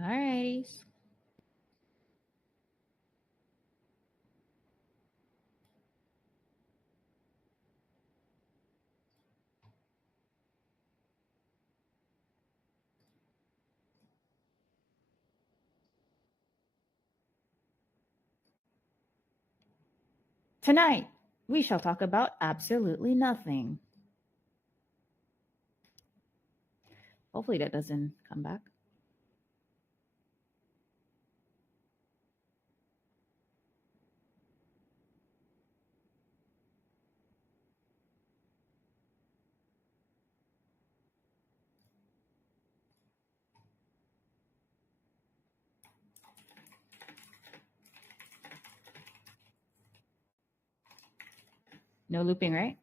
Alrighties. Tonight, we shall talk about absolutely nothing. Hopefully that doesn't come back. No looping, right?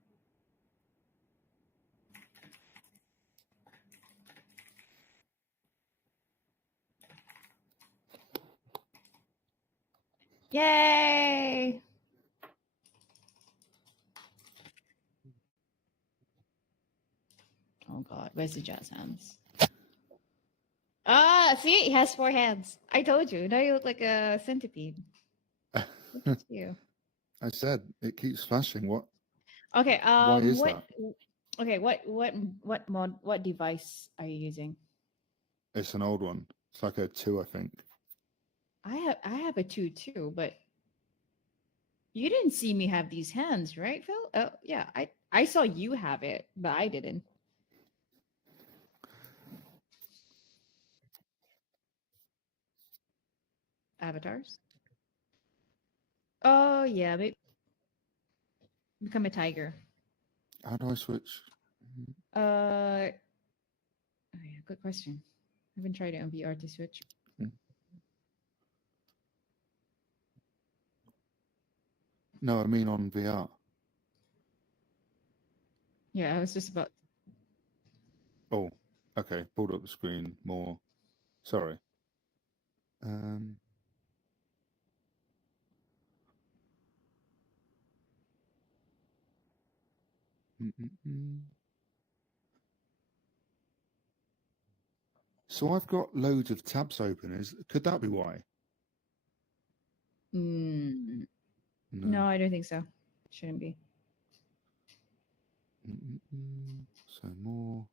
Yay! Oh god, where's the jazz hands? Ah, see, he has 4 hands. I told you. Now you look like a centipede. Look at you. I said it keeps flashing. What? Okay. Why is what? that? Okay. What device are you using? It's an old one. It's like a 2, I think. I have a 2 too, but you didn't see me have these hands, right, Phil? Oh yeah, I saw you have it, but I didn't. Avatars. Oh yeah, become a tiger. How do I switch? Oh yeah, good question. I haven't tried it on VR to switch. No, I mean on VR. Yeah, I was just about. Oh, okay. Pulled up the screen more. Sorry. So I've got loads of tabs open. Could that be why? No, I don't think so. Shouldn't be. So more.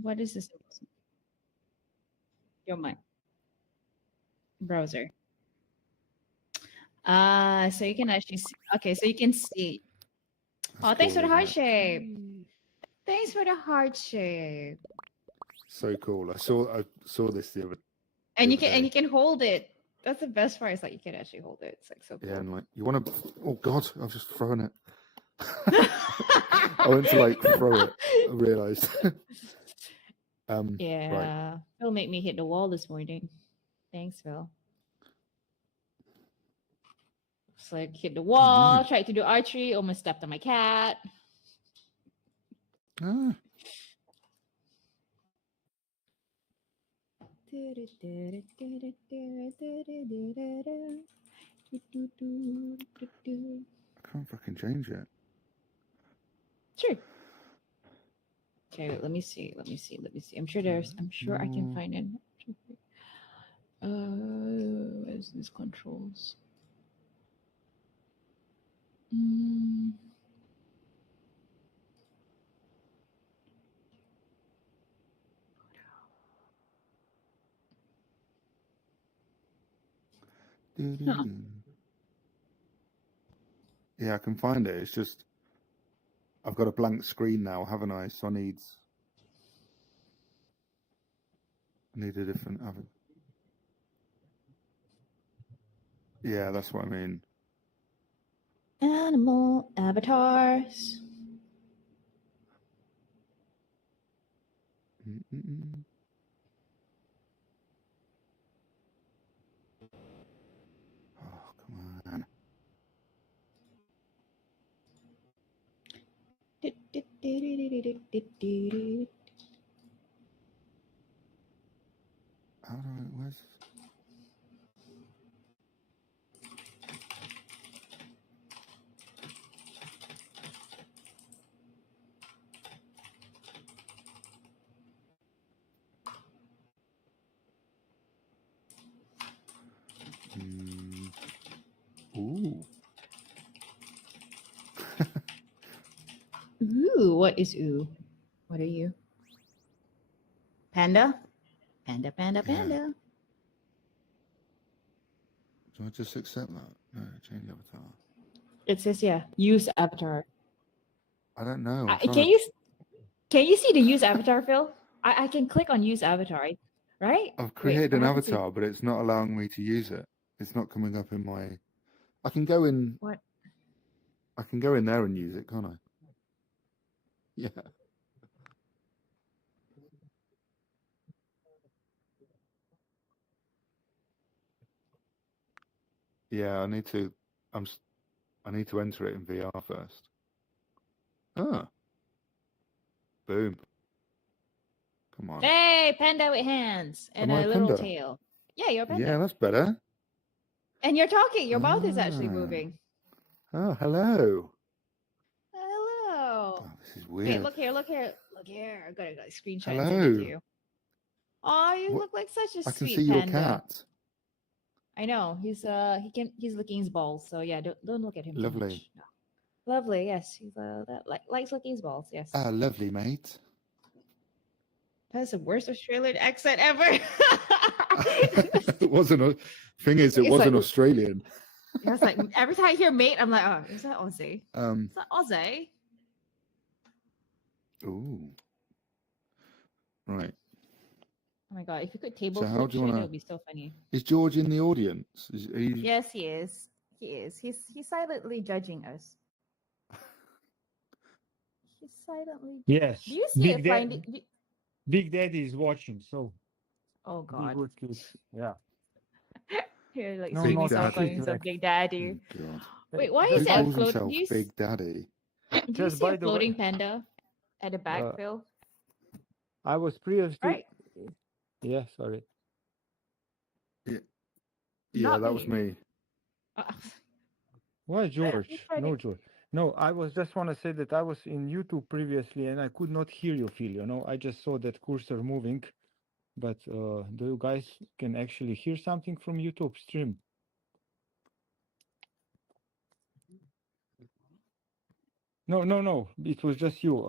What is this? Your mic. Browser. So you can actually see. Okay, so you can see. That's Thanks cool, for the heart isn't it? shape. Thanks for the heart shape. So cool. I saw this the other. And you day. can hold it. That's the best part. Is like you can actually hold it. It's like so cool. Yeah, and like you want to. Oh God, I've just thrown it. I went to like throw it. I realized. Yeah, right. Phil made me hit the wall this morning. Thanks, Phil. It's like hit the wall, tried to do archery, almost stepped on my cat. I can't fucking change it. Sure. Okay, wait, let me see. I'm sure I can find it. Where's these controls? Huh. Yeah, I can find it. It's just I've got a blank screen now, haven't I? So I need a different avatar. Yeah, that's what I mean. Animal avatars. Oh, come on. How do I? Where's? Ooh. Ooh, what is ooh? What are you? Panda? Panda, panda, Yeah. panda. Do I just accept that? No, change avatar. It says use avatar. I don't know. I'm trying Can you see the use avatar, Phil? I can click on use avatar, right? I've Wait, created what an happens avatar, but it's not allowing me to use it. It's not coming up in my. I can go in. What? I can go in there and use it, can't I? Yeah. Yeah, I need to. I need to enter it in VR first. Ah. Boom. Come on. Hey, panda with hands and Am I a a little panda? tail. Yeah, you're a panda. Yeah, that's better. And you're talking. Your mouth is actually Ah. moving. Oh, hello. Hello. Oh, this is Wait, weird. look here. I gotta screenshot and send it Hello. to you. Oh, you What? look like such a I can sweet see your panda. cat. I know. He's licking his balls. So yeah, don't look at him too Lovely. much. No. Lovely, yes. He's likes licking his balls, yes. Ah, lovely, mate. That's the worst Australian accent ever. It wasn't a thing. It It's wasn't like- Australian. Yeah, it's like every time I hear mate, I'm like, oh, is that Aussie? Um. Is that Aussie? Ooh. Right. Oh my god, if you could table So how flip do you shit, wanna- that would be so funny. Is George in the audience? Are you... Yes, he is. He is. He's silently judging us. He's silently. Yes. Do you see it flying? Big Daddy is watching, so Oh be god. good kid. Yeah. Here, like No, streaming not stuff Daddy. calling himself Big Daddy. Oh, God. Wait, why Who is that a calls float? himself Do you, Big Daddy? do you Just see by a the way- floating panda at the back, Phil? I was previously. Right. Yeah, sorry. Yeah, Not that was me. Uh, Why, George? tried No, it. George. No, I was just want to say that I was in YouTube previously and I could not hear you, Phil. You know, I just saw that cursor moving, but do you guys can actually hear something from YouTube stream? No. It was just you.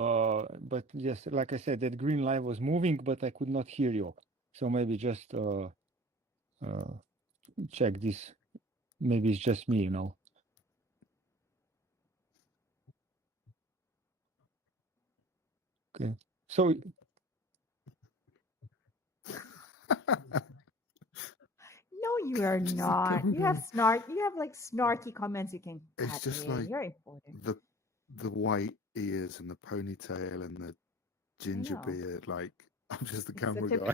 But yes, like I said, that green line was moving, but I could not hear you. So maybe just check this. Maybe it's just me, you know. Okay. So No, you are not. You have You have like snarky comments you can. It's cut just in. like You're important. the white ears and the ponytail and the ginger know. beard. Like, I'm just the It's a camera typ- guy.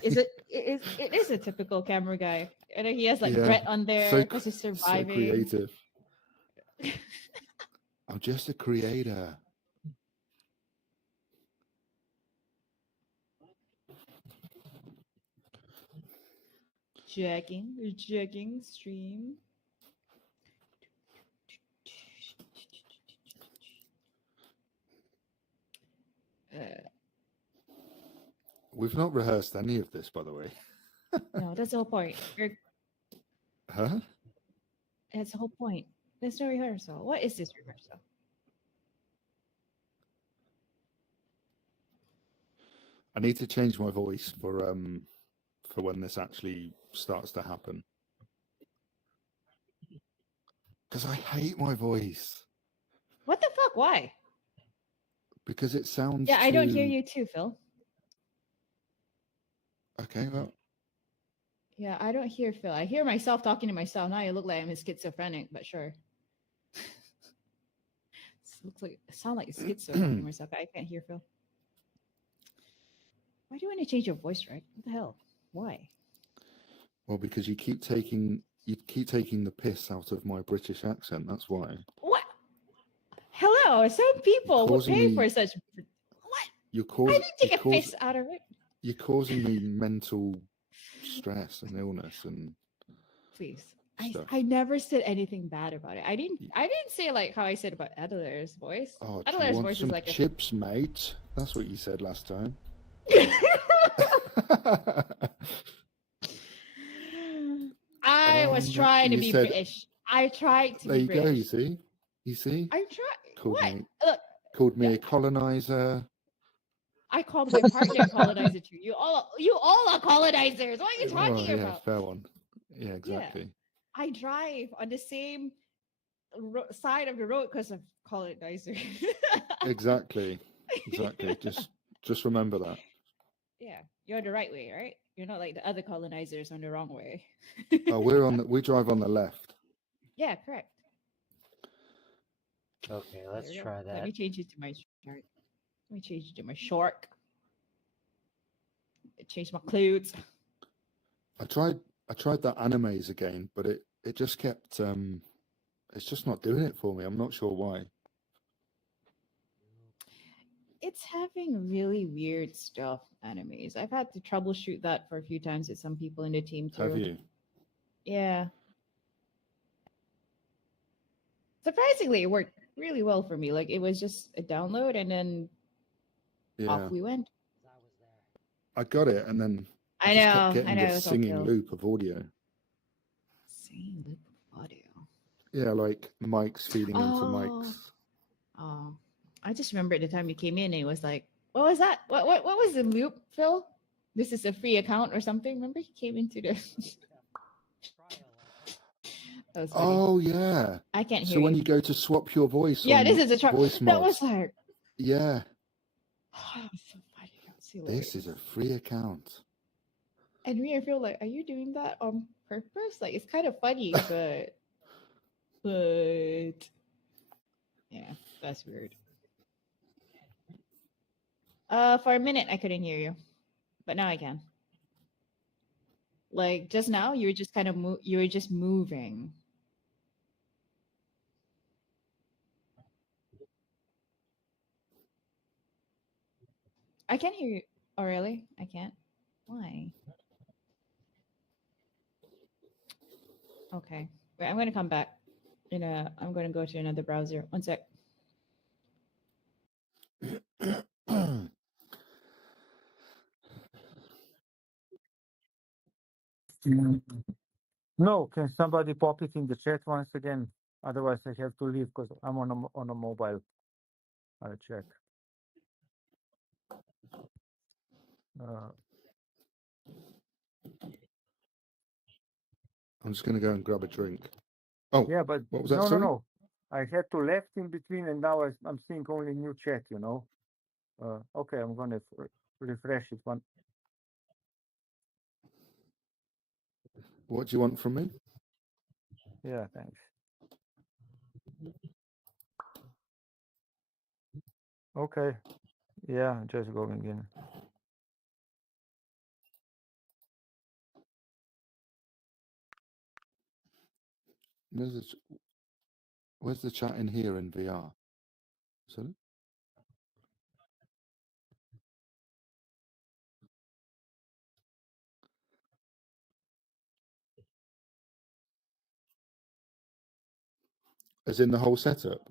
it is a typical camera guy, and then he has like Yeah, Brett on there so because he's So surviving. creative. I'm just a creator. Checking stream. We've not rehearsed any of this, by the way. No, that's the whole point. Huh? That's the whole point. There's no rehearsal. What is this rehearsal? I need to change my voice for when this actually starts to happen. Because I hate my voice. What the fuck? Why? Because it sounds Yeah, I don't hear too- you too, Phil. Okay, well, Yeah, I don't hear Phil. I hear myself talking to myself. Now I look like I'm schizophrenic, but sure. Sound like a schizo talking to myself. I can't hear Phil. Why do you want to change your voice, right? What the hell? Why? well, because you keep taking the piss out of my British accent. That's why. What? Hello, some people would causing pay me- for such. What? You're I causing. didn't take a piss out of it. You're causing me mental stress and illness and Please. stuff. I never said anything bad about it. I didn't say like how I said about Adelaire's voice. Oh, do you Adelaire's want voice some is like chips, mate? That's what you said last time. I I was no, trying to you be said- British. I tried to There be you go. You British. see. You see. I tried. Called What? me. Look, Called me Yeah. a colonizer. I called my partner a colonizer too. You all are colonizers. What are you Oh, talking yeah, about? fair one. Yeah, exactly. I drive on the same side of the road because of colonizer. Exactly. Exactly. Just remember that. Yeah, you're the right way, right? You're not like the other colonizers on the wrong way. Oh, we drive on the left. Yeah, correct. Okay, let's There we go. try Let that. me change it to my short. Let me change it to my short. Change my clothes. I tried that animes again, but it just kept it's just not doing it for me. I'm not sure why. It's having really weird stuff, animes. I've had to troubleshoot that for a few times with some people in the team too. Have you? Yeah. Surprisingly, it worked really well for me. Like it was just a download and then Yeah. off we went. I got it, and then I just know, kept getting I know, this it's all singing killed. loop of audio. Same loop of audio. Yeah, like mics feeding into Oh. mics. Oh, I just remember at the time you came in and it was like, what was that? What was the loop, Phil? This is a free account or something. Remember he came into the. That was funny. Oh yeah. I can't hear So when you. you go to swap your voice, Yeah, on this is a truck. voice That mods, was like, yeah, oh, that was so funny. That was this hilarious. is a free account. And me, I feel like, are you doing that on purpose? Like, it's kind of funny, but yeah, that's weird. For a minute, I couldn't hear you, but now I can. Like just now, you were just kind of you were just moving. I can't hear you. Oh, really? I can't. Why? Okay. Wait, I'm gonna come back. I'm gonna go to another browser. One sec. No, can somebody pop it in the chat once again? Otherwise, I have to leave because I'm on a mobile. I'll check. I'm just gonna go and grab a drink. Oh, Yeah, but what was that? no. Sorry? I had to left in between, and now I'm seeing only new chat. Okay, I'm gonna refresh it one. What do you want from me? Yeah, thanks. Okay. Yeah, just going in. Where's the chat in here in VR? Sorry? As in the whole setup?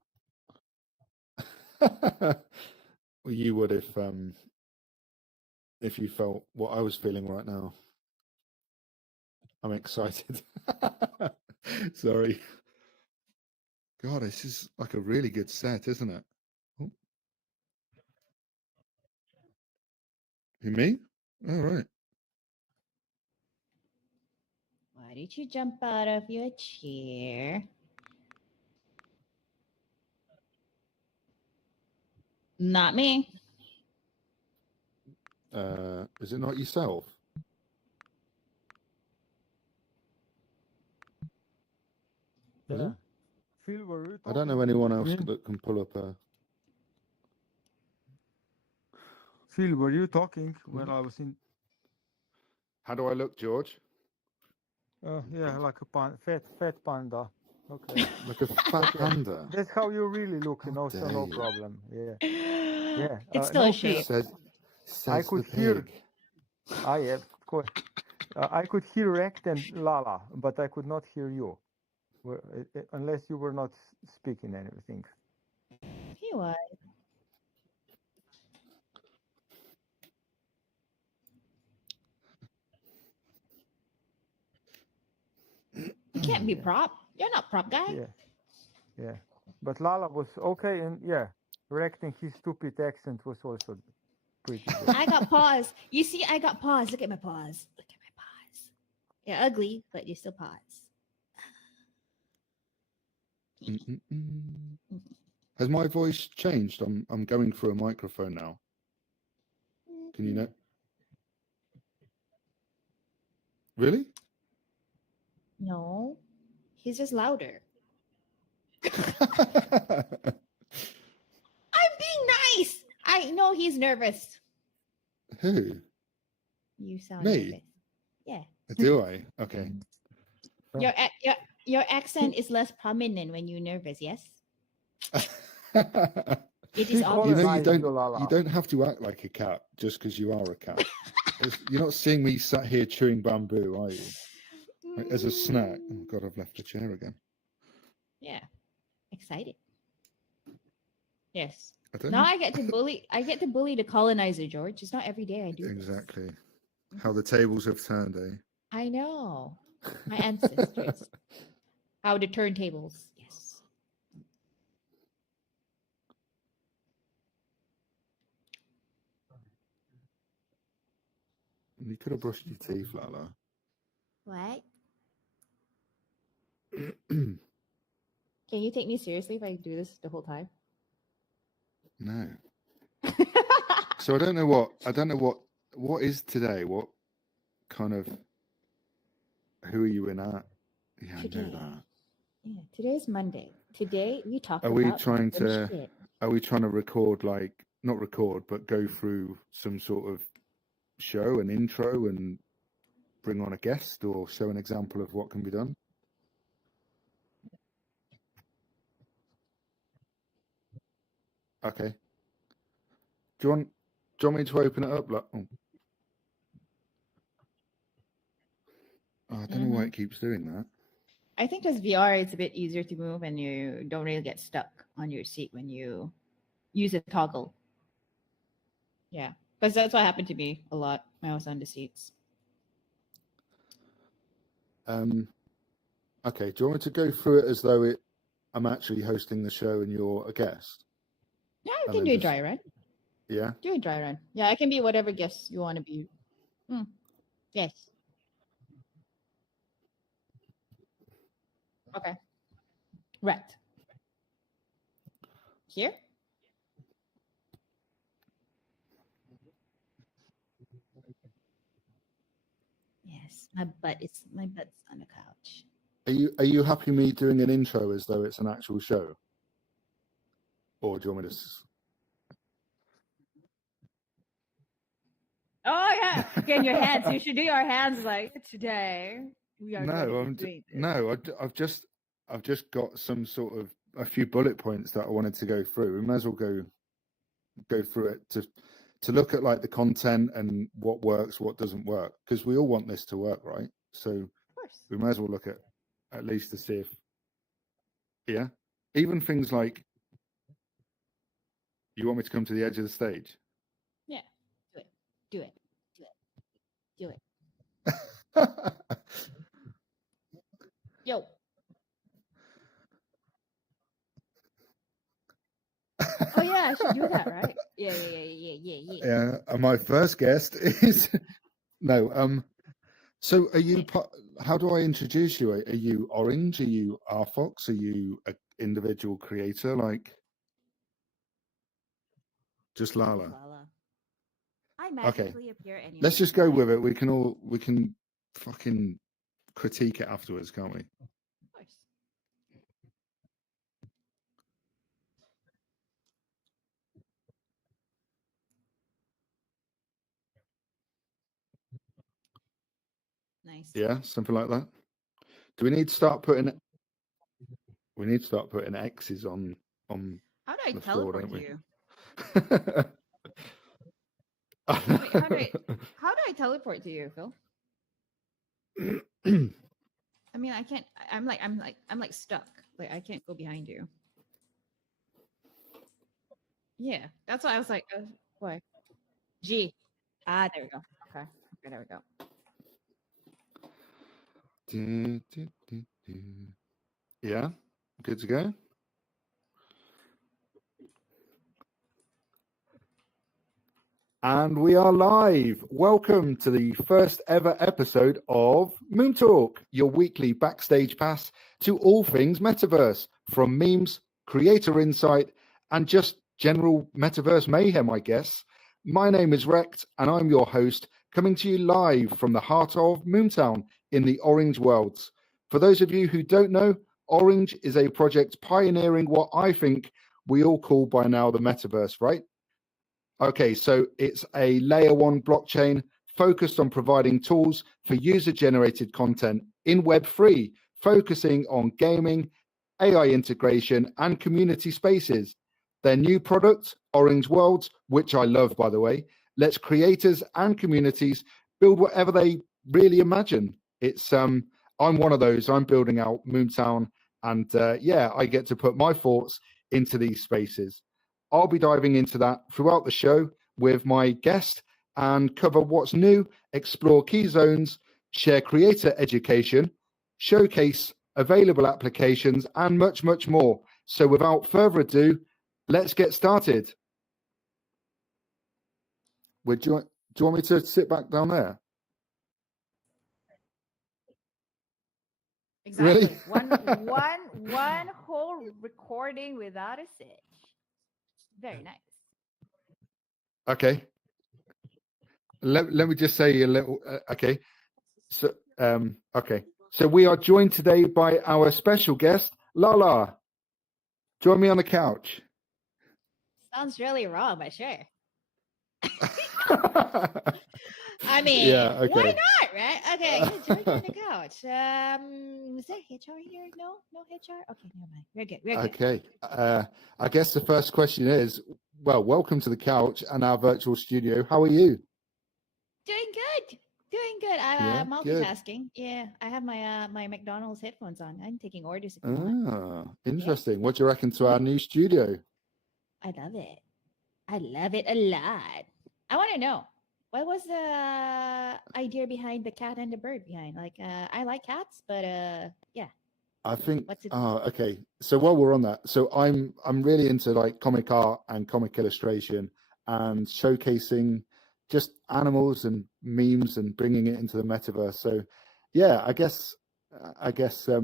Well, you would if you felt what I was feeling right now. I'm excited. Sorry. God, this is like a really good set, isn't it? Oh. You me? All right. Why did you jump out of your chair? Not me. Is it not yourself? Yeah. Hello? Phil, were you I don't talking know anyone else between? that can pull up a. Phil, were you talking when I was in? How do I look, George? Yeah, like a fat panda. Okay. Like a fat But yeah, panda. that's how you really look, How so dare no you. problem. Yeah. It's still No, a shape. Says could the hear- pig. of course. I could hear Rect and Lala, but I could not hear you, unless you were not speaking anything. He was. can't be Yeah. prop. You're not prop guy. Yeah, yeah. But Lala was okay, and yeah, correcting his stupid accent was also pretty good. I got paws. You see, I got paws. Look at my paws. Look at my paws. You're ugly, but you're still paws. Mm-mm-mm. Has my voice changed? I'm going through a microphone now. Can you know? Really? No, he's just louder. I'm being nice. I know he's nervous. Who? You sound Me? nervous. Yeah. Do I? Okay. Oh. Your accent is less prominent when you're nervous. Yes. It is He obvious. colonized you don't have to act like a cat just because you are a cat. You're not seeing me sat here chewing bamboo, are you? Like, as a snack. Oh God, I've left the chair again. Yeah. Excited. Yes. I don't Now know. I get to bully. I get to bully the colonizer, George. It's not every day I do this. Exactly. How the tables have turned, eh? I know. My ancestors. How the turntables. Yes. You could have brushed your teeth, Lala. What? Can you take me seriously if I do this the whole time? No. So I don't know what is today. What kind of who are you in at? Yeah, I Today. know that. Yeah, today's Monday. Today we talk Are about we trying random to shit. record, like, not record, but go through some sort of show, an intro, and bring on a guest or show an example of what can be done? Okay. Do you want me to open it up? Like, oh, I don't know why it keeps doing that. I think as VR, it's a bit easier to move and you don't really get stuck on your seat when you use a toggle. Yeah, because that's what happened to me a lot when I was on the seats. Okay. Do you want me to go through it as though I'm actually hosting the show and you're a guest? Yeah, you And can then do a just- dry run. Yeah. Do a dry run. Yeah, I can be whatever guest you want to be. Yes. Okay. Right. Here? Yes. My butt's on the couch. Are you happy me doing an intro as though it's an actual show? Or do you want me to Oh yeah. Again, your hands. You should do your hands like today. We are No, I've just got some sort of a few bullet points that I wanted to go through. We may as well go through it to look at, like, the content and what works, what doesn't work, because we all want this to work, right? So Of course. we may as well look at least to see if, yeah, even things like, you want me to come to the edge of the stage? Yeah. Do it. Do it. Do it. Do it. Yo. Oh yeah, I should do that, right? Yeah. Yeah, and my first guest is no. So are you? How do I introduce you? Are you Orange? Are you Fox? Are you an individual creator? Like, just Lala? Lala. I Okay. magically appear anywhere. Let's just go with it. We can fucking critique it afterwards, can't we? Of course. Nice. Yeah, something like that. Do we need to start putting? We need to start putting X's on How do I the floor, teleport don't to we? you? How do I teleport to you, Phil? I mean, I can't. I'm like stuck. Like I can't go behind you. Yeah, that's why I was like, why? G. Ah, there we go. Okay, there we go. Yeah, good to go. And we are live. Welcome to the first ever episode of Moon Talk, your weekly backstage pass to all things metaverse, from memes, creator insight, and just general metaverse mayhem, I guess. My name is Rect, and I'm your host, coming to you live from the heart of Moontown in the Orange Worlds. For those of you who don't know, Orange is a project pioneering what I think we all call by now the metaverse, right? Okay, so it's a layer one blockchain focused on providing tools for user generated content in Web3, focusing on gaming, AI integration, and community spaces. Their new product, Orange Worlds, which I love, by the way, lets creators and communities build whatever they really imagine. It's I'm one of those. I'm building out Moontown, and yeah, I get to put my thoughts into these spaces. I'll be diving into that throughout the show with my guest and cover what's new, explore key zones, share creator education, showcase available applications, and much, much more. So without further ado, let's get started. Do you want me to sit back down there? Exactly. Really? One whole recording without a sitch. Very nice. Okay. Let me just say a little. Okay. So okay. So we are joined today by our special guest, Lala. Join me on the couch. Sounds really wrong, but sure. I mean, Yeah, okay. why not, right? Okay, yeah, join me on the couch. Is there HR here? No HR. Okay, never mind. We're good. We're good. Okay. I guess the first question is, well, welcome to the couch and our virtual studio. How are you? Doing good. Doing good. I'm Yeah, good. multitasking. Yeah, I have my my McDonald's headphones on. I'm taking orders if you want. Ah, interesting. What do you reckon to our new studio? I love it. I love it a lot. I want to know what was the idea behind the cat and the bird behind. Like, I like cats, but yeah, I think what's it? okay. So while we're on that, so I'm really into like comic art and comic illustration and showcasing just animals and memes and bringing it into the metaverse. So yeah, I guess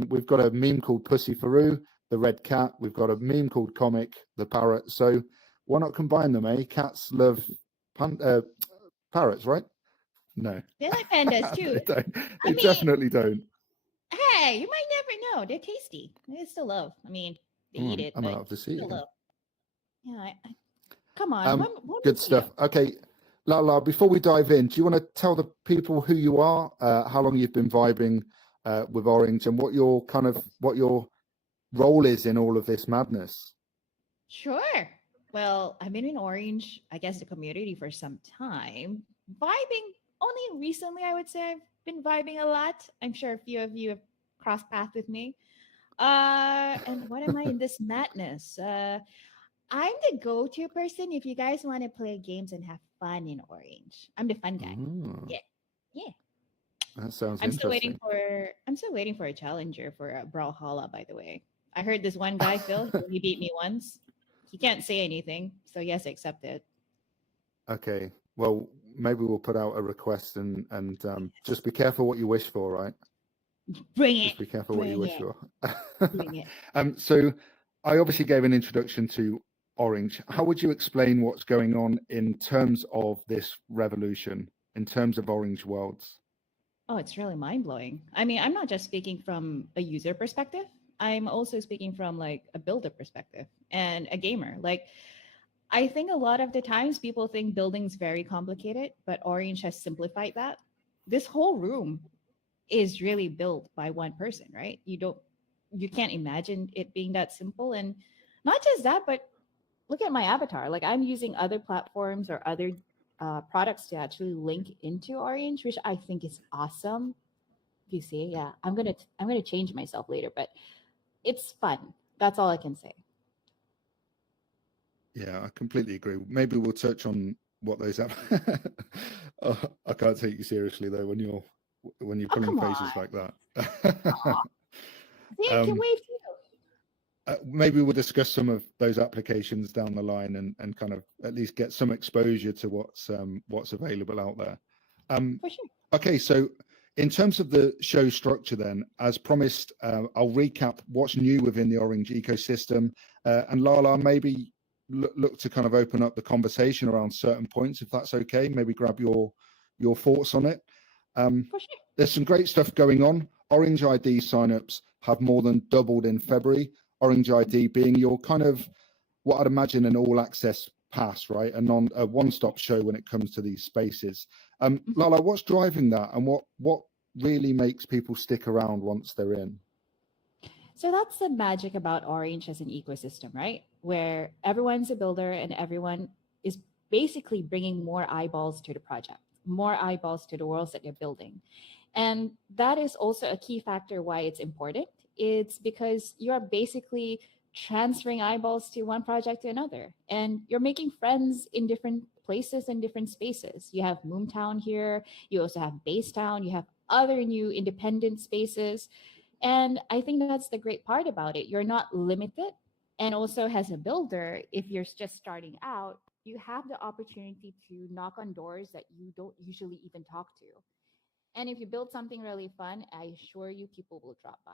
we've got a meme called Pussy Faru, the red cat. We've got a meme called Comic, the parrot. So why not combine them, eh? Cats love parrots, right? No, They like pandas too. they don't. I They mean, definitely don't. hey, you might never know. They're tasty. They still love. I mean, they eat it, I'm but out to see still it. love. Yeah, come on. When Good we see stuff. them? Okay, Lala, before we dive in, do you want to tell the people who you are, how long you've been vibing with Orange, and what your role is in all of this madness? Sure. Well, I've been in Orange, I guess, the community for some time. Vibing only recently, I would say I've been vibing a lot. I'm sure a few of you have crossed paths with me. And what am I in this madness? I'm the go-to person if you guys want to play games and have fun in Orange. I'm the fun guy. Oh, Yeah. Yeah. that sounds I'm still waiting interesting. for a challenger for a Brawlhalla, by the way. I heard this one guy, Phil, he beat me once. He can't say anything, so yes, accept it. Okay, well, maybe we'll put out a request and just be careful what you wish for, right? Bring it. Just be careful what you wish for. Bring it. So I obviously gave an introduction to Orange. How would you explain what's going on in terms of this revolution, in terms of Orange Worlds? Oh, it's really mind blowing. I mean, I'm not just speaking from a user perspective. I'm also speaking from like a builder perspective and a gamer. Like, I think a lot of the times people think building's very complicated, but Orange has simplified that. This whole room is really built by one person, right? You can't imagine it being that simple. And not just that, but look at my avatar. Like, I'm using other platforms or other products to actually link into Orange, which I think is awesome. If you see, yeah, I'm gonna change myself later, but it's fun. That's all I can say. Yeah, I completely agree. Maybe we'll touch on what those have. I can't take you seriously though when you're Oh, pulling come on. faces like that. See, I can wave too. Maybe we'll discuss some of those applications down the line and kind of at least get some exposure to what's available out there. For sure. Okay, so in terms of the show structure then, as promised, I'll recap what's new within the Orange ecosystem. And Lala, maybe look to kind of open up the conversation around certain points, if that's okay. Maybe grab your thoughts on it. For sure. There's some great stuff going on. Orange ID signups have more than doubled in February. Orange ID being your kind of what I'd imagine an all access pass, right? A one-stop show when it comes to these spaces. Lala, what's driving that, and what really makes people stick around once they're in? So that's the magic about Orange as an ecosystem, right? Where everyone's a builder and everyone is basically bringing more eyeballs to the project, more eyeballs to the worlds that they're building. And that is also a key factor why it's important. It's because you're basically transferring eyeballs to one project to another, and you're making friends in different places and different spaces. You have Moomtown here, you also have Basetown, you have other new independent spaces. And I think that's the great part about it. You're not limited. And also, as a builder, if you're just starting out, you have the opportunity to knock on doors that you don't usually even talk to. And if you build something really fun, I assure you people will drop by.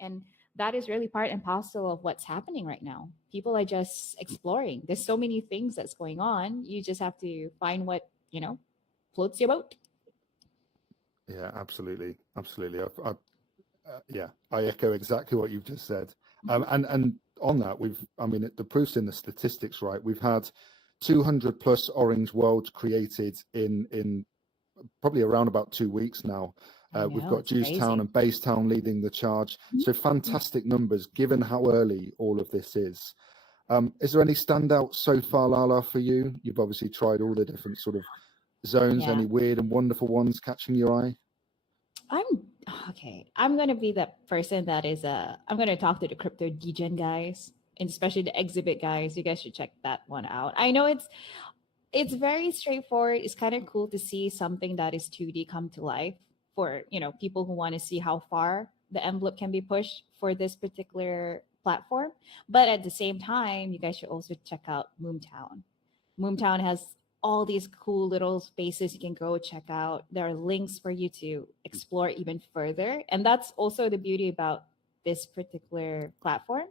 And that is really part and parcel of what's happening right now. People are just exploring. There's so many things that's going on. You just have to find what, floats your boat. Yeah, absolutely. I echo exactly what you've just said. And on that, the proof's in the statistics, right? We've had 200 plus Orange worlds created in probably around about 2 weeks now. We've got Jewstown and Basetown leading the charge. So fantastic numbers given how early all of this is. Is there any standouts so far, Lala, for you? You've obviously tried all the different sort of zones. Any weird and wonderful ones catching your eye? I'm going to be that person that is, I'm going to talk to the crypto degen guys, and especially the exhibit guys. You guys should check that one out. I know it's very straightforward. It's kind of cool to see something that is 2D come to life for, people who want to see how far the envelope can be pushed for this particular platform. But at the same time, you guys should also check out Moomtown. Moomtown has all these cool little spaces you can go check out. There are links for you to explore even further. And that's also the beauty about this particular platform.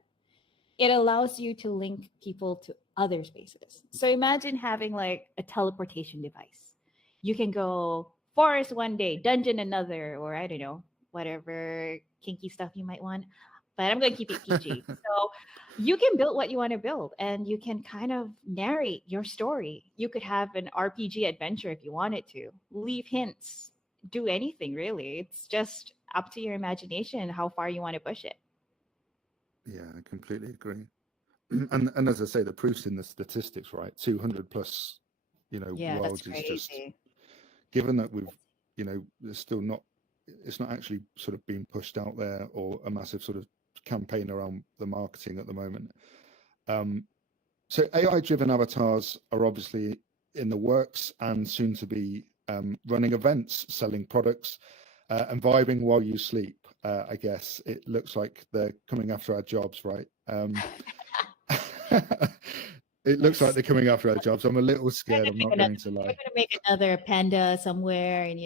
It allows you to link people to other spaces. So imagine having like a teleportation device. You can go forest one day, dungeon another, or I don't know, whatever kinky stuff you might want. But I'm going to keep it PG. So you can build what you want to build, and you can kind of narrate your story. You could have an RPG adventure if you wanted to, leave hints, do anything really. It's just up to your imagination how far you want to push it. Yeah, I completely agree. And as I say, the proof's in the statistics, right? 200 plus, worlds is just, given that there's still it's not actually sort of being pushed out there or a massive sort of campaign around the marketing at the moment. So AI-driven avatars are obviously in the works and soon to be running events, selling products, and vibing while you sleep. I guess it looks like they're coming after our jobs, right? It looks like they're coming after our jobs. I'm a little scared. I'm not going to lie. They're going to make another panda somewhere, and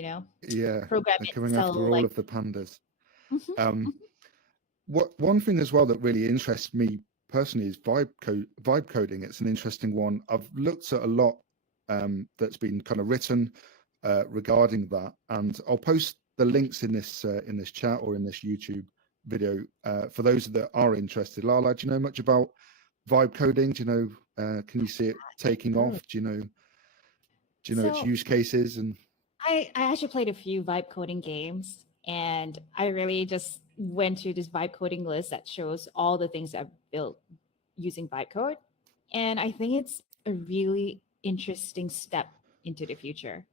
program they're it. coming after all of the pandas. One thing as well that really interests me personally is vibe coding. It's an interesting one. I've looked at a lot that's been kind of written regarding that, and I'll post the links in this chat or in this YouTube video for those that are interested. Lala, do you know much about vibe coding? Do you know? Can you see it taking off? Do you know its use cases? And I actually played a few vibe coding games, and I really just went through this vibe coding list that shows all the things I've built using vibe code, and I think it's a really interesting step into the future.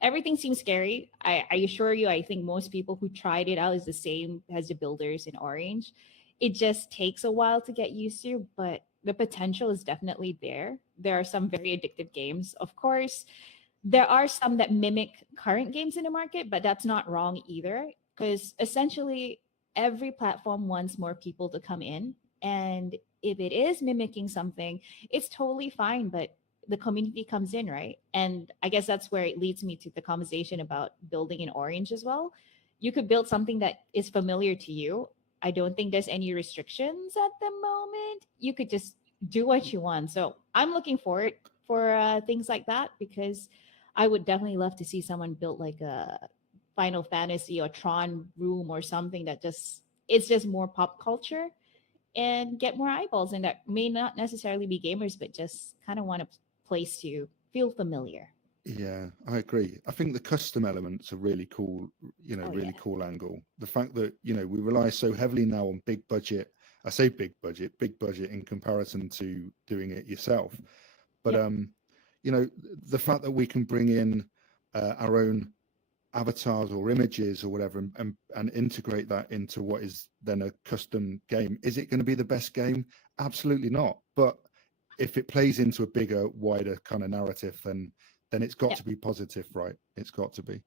Everything seems scary. I assure you, I think most people who tried it out is the same as the builders in Orange. It just takes a while to get used to, but the potential is definitely there. There are some very addictive games. Of course, there are some that mimic current games in the market, but that's not wrong either. Because essentially, every platform wants more people to come in. And if it is mimicking something, it's totally fine. But the community comes in, right? And I guess that's where it leads me to the conversation about building in Orange as well. You could build something that is familiar to you. I don't think there's any restrictions at the moment. You could just do what you want. So I'm looking forward for things like that, because I would definitely love to see someone build like a Final Fantasy or Tron room or something that just it's just more pop culture and get more eyeballs, and that may not necessarily be gamers but just kind of want a place to feel familiar. Yeah, I agree. I think the custom element's a really cool, Oh yeah. really cool angle. The fact that, we rely so heavily now on big budget. I say big budget in comparison to doing it yourself. But Yep. the fact that we can bring in our own avatars or images or whatever, and integrate that into what is then a custom game. Is it going to be the best game? Absolutely not. But if it plays into a bigger, wider kind of narrative, then it's got Yep. to be positive, right? It's got to be.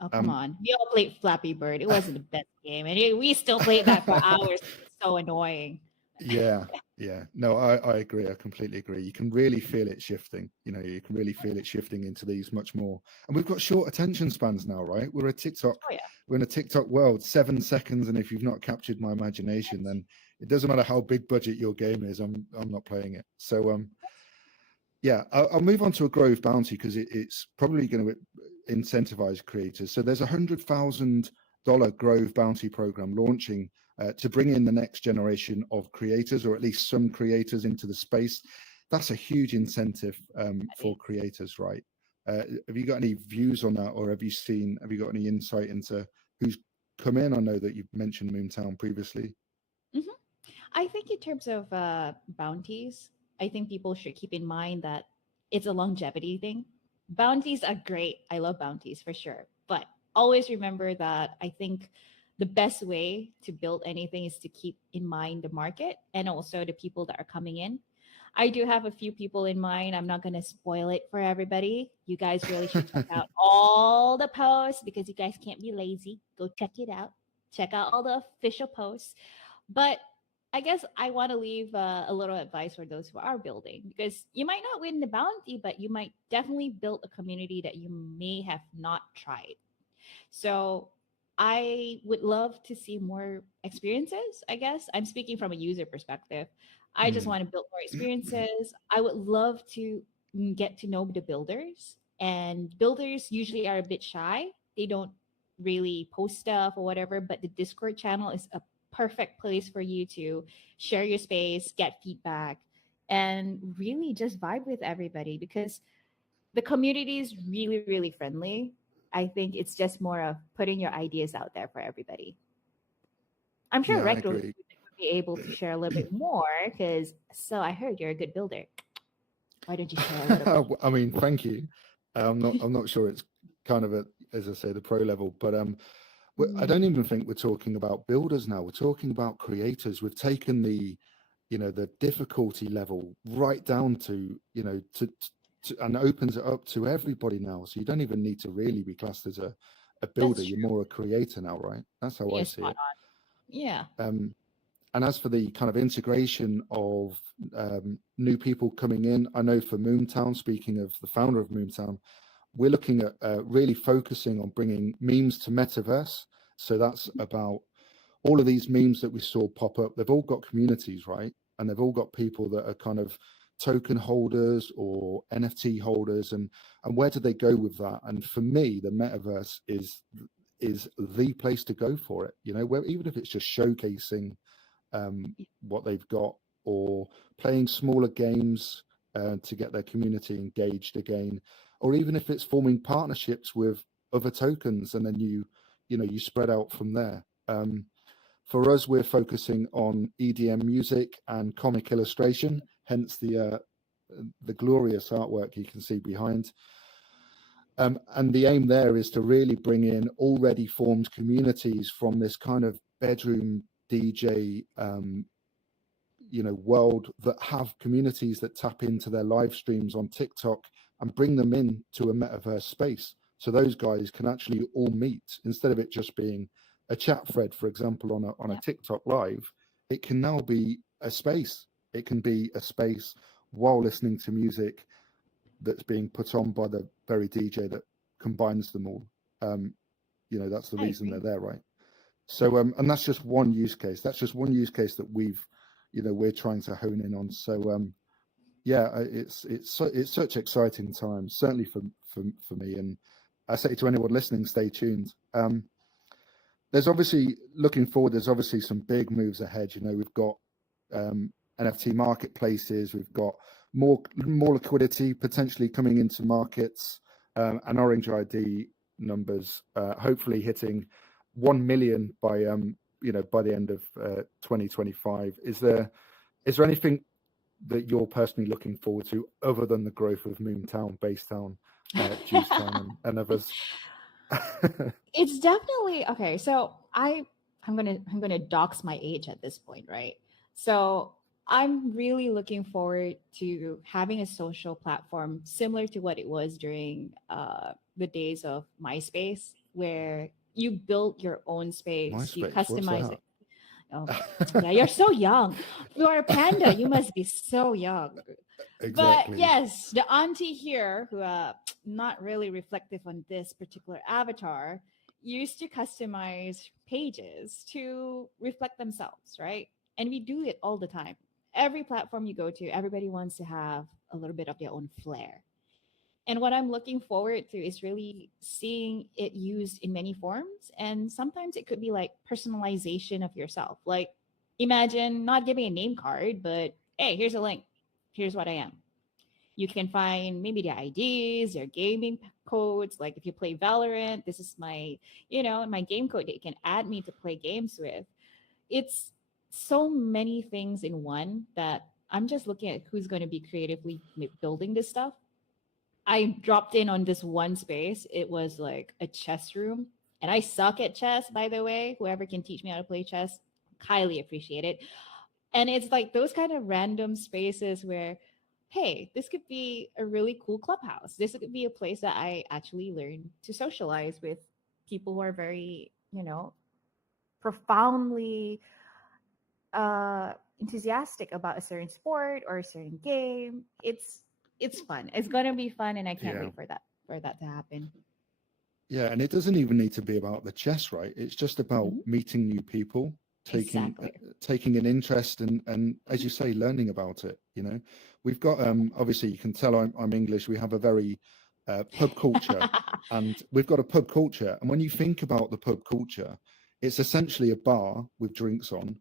Oh come on, we all played Flappy Bird. It wasn't the best game, and we still played that for hours. It's so annoying. Yeah, yeah. No, I agree. I completely agree. You can really feel it shifting. You can really feel it shifting into these much more. And we've got short attention spans now, right? We're Oh yeah. in a TikTok world, 7 seconds, and if you've not captured my imagination, then it doesn't matter how big budget your game is. I'm not playing it. So yeah, I'll move on to a Grove bounty because it's probably going to incentivize creators. So there's $100,000 Grove bounty program launching to bring in the next generation of creators, or at least some creators, into the space. That's a huge incentive for creators, right? Have you got any views on that, or have you got any insight into who's come in? I know that you've mentioned Moontown previously. Mm-hmm. I think in terms of bounties, I think people should keep in mind that it's a longevity thing. Bounties are great. I love bounties for sure. But always remember that I think the best way to build anything is to keep in mind the market and also the people that are coming in. I do have a few people in mind. I'm not going to spoil it for everybody. You guys really should check out all the posts because you guys can't be lazy. Go check it out. Check out all the official posts. But I guess I want to leave a little advice for those who are building, because you might not win the bounty, but you might definitely build a community that you may have not tried. So I would love to see more experiences, I guess. I'm speaking from a user perspective. I just want to build more experiences. I would love to get to know the builders. And builders usually are a bit shy. They don't really post stuff or whatever, but the Discord channel is a perfect place for you to share your space, get feedback, and really just vibe with everybody, because the community is really, really friendly. I think it's just more of putting your ideas out there for everybody. I'm sure Yeah, I Recto would agree. be able to share a little bit more because, so I heard you're a good builder. Why don't you share a little bit? I mean, thank you. I'm not sure it's kind of as I say, the pro level, but I don't even think we're talking about builders now. We're talking about creators. We've taken the difficulty level right down to, and opens it up to everybody now. So you don't even need to really be classed as a builder. That's You're true. more a creator now, right? That's how I Yeah, see spot it. on. Yeah. And as for the kind of integration of new people coming in, I know for Moomtown, speaking of the founder of Moomtown, we're looking at really focusing on bringing memes to metaverse. So that's about all of these memes that we saw pop up. They've all got communities, right? And they've all got people that are kind of token holders or NFT holders. And where do they go with that? And for me, the metaverse is the place to go for it. Where even if it's just showcasing what they've got, or playing smaller games to get their community engaged again, or even if it's forming partnerships with other tokens and then you spread out from there. For us, we're focusing on EDM music and comic illustration, hence the glorious artwork you can see behind. And the aim there is to really bring in already formed communities from this kind of bedroom DJ world, that have communities that tap into their live streams on TikTok and bring them in to a metaverse space, so those guys can actually all meet, instead of it just being a chat thread, for example, on a Yeah. TikTok live, it can now be a space. It can be a space while listening to music that's being put on by the very DJ that combines them all. That's the I reason they're agree. there, right? So, and that's just one use case. That's just one use case that we're trying to hone in on. So, it's such exciting times, certainly for me. And I say to anyone listening, stay tuned. There's obviously looking forward. There's obviously some big moves ahead. We've got NFT marketplaces. We've got more liquidity potentially coming into markets, and Orange ID numbers hopefully hitting 1 million by the end of 2025. Is there anything that you're personally looking forward to other than the growth of Moomtown, Basetown, Juice Town, and others? It's definitely okay. So I'm gonna dox my age at this point, right? So I'm really looking forward to having a social platform similar to what it was during the days of MySpace, where you built your own space, you MySpace, what's customize that? it. Oh, yeah, you're so young. You are a panda. You must be so young. But Exactly. yes, the auntie here, who not really reflective on this particular avatar, used to customize pages to reflect themselves, right? And we do it all the time. Every platform you go to, everybody wants to have a little bit of their own flair. And what I'm looking forward to is really seeing it used in many forms. And sometimes it could be like personalization of yourself. Like, imagine not giving a name card, but hey, here's a link. Here's what I am. You can find maybe their IDs, their gaming codes. Like if you play Valorant, this is my game code that you can add me to play games with. It's so many things in one that I'm just looking at who's going to be creatively building this stuff. I dropped in on this one space. It was like a chess room. And I suck at chess, by the way. Whoever can teach me how to play chess, highly appreciate it. And it's like those kind of random spaces where, hey, this could be a really cool clubhouse. This could be a place that I actually learn to socialize with people who are very, profoundly enthusiastic about a certain sport or a certain game. It's fun. It's gonna be fun, and I can't Yeah. wait for that to happen. Yeah, and it doesn't even need to be about the chess, right? It's just about Mhm. meeting new people, taking Exactly. taking an interest, and as you say, learning about it. We've got obviously you can tell I'm English. We have a very pub culture, and we've got a pub culture. And when you think about the pub culture, it's essentially a bar with drinks on,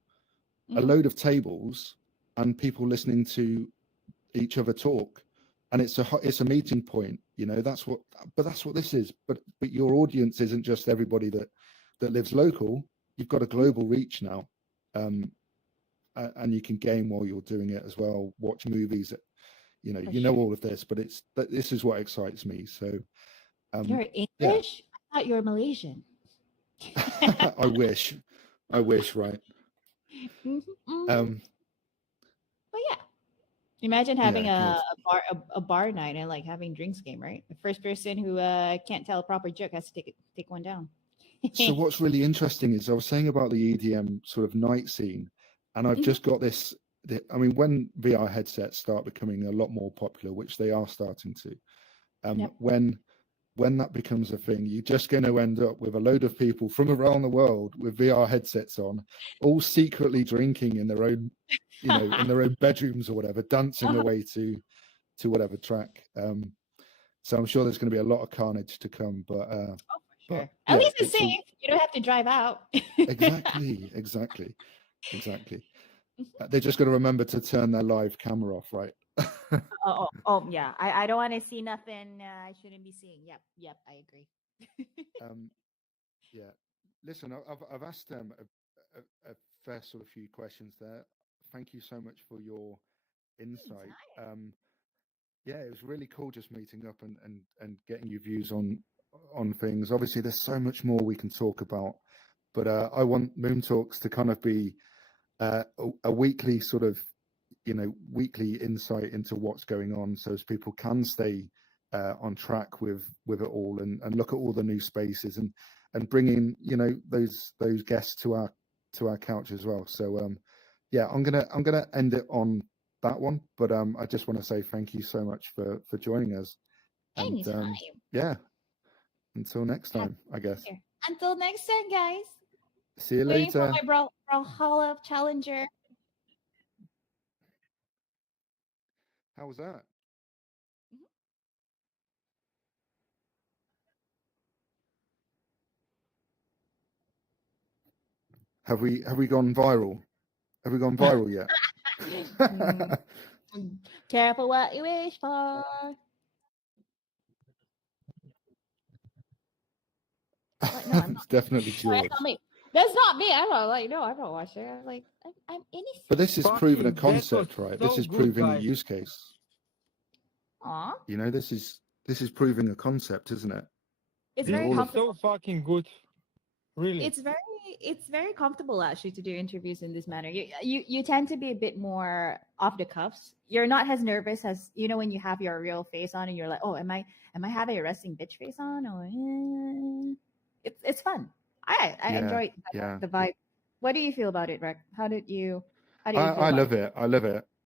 a Mhm. load of tables, and people listening to each other talk, and it's a meeting point. That's what this is. But your audience isn't just everybody that lives local. You've got a Mhm. global reach now, um and you can game while you're doing it as well, watch movies. For You know sure. all of this, but this is what excites me. So You're yeah. English? I thought you were Malaysian. I wish, right? Mhm, mhm. um But yeah, imagine having yeah, a, good. a bar a bar night and like having drinks game, right? The first person who can't tell a proper joke has to take one down. So what's really interesting is I was saying about the EDM sort of night scene, and I've Mhm. just got this. I mean, when VR headsets start becoming a lot more popular, which they are starting to, Yep. when that becomes a thing, you're just going to end up with a load of people from around the world with VR headsets on, all secretly drinking in their own, in their own bedrooms or whatever, dancing Uh-huh. away to whatever track. So I'm sure there's going to be a lot of carnage to come, Oh, for but sure. At yeah, least it's it's safe. a You don't have to drive out. exactly. They just got to remember to turn their live camera off, right? Yeah. I don't want to see nothing I shouldn't be seeing. Yep, I agree. um, yeah. Listen, I've asked them a fair sort of few questions there. Thank you so much for your insight. Anytime. Yeah, it was really cool just meeting up and getting your views on things. Obviously, there's so much more we can talk about, but I want Moon Talks to kind of be a weekly sort of weekly insight into what's going on, so as people can stay on track with it all, and look at all the new spaces, and bring in, you know, those guests to our couch as well. So yeah, I'm gonna end it on that one, but I just want to say thank you so much for joining us, and Anytime. yeah, until next time, I guess. Here. Until next time, guys. See you Waiting for later. my Brawlhalla Challenger. How was that? Have we gone viral? Have we gone viral yet? Careful what you wish for. Like, no, I'm It's definitely George. That's not me. I'm not like, no, I'm not watching. I'm like, I'm innocent. But this is proving a Fucking, that was concept, right? This so is good, proving a guys. use case. Aw. You know, this is proving a concept, isn't it? It's This very all of- was comfortable. so fucking good. Really. It's very comfortable actually to do interviews in this manner. You tend to be a bit more off the cuffs. You're not as nervous as, you know, when you have your real face on and you're like, oh, am I having a resting bitch face on? Or it's fun. I Yeah, enjoy yeah. the vibe. What do you feel about it, Rick? How did you feel I about love it. I love it.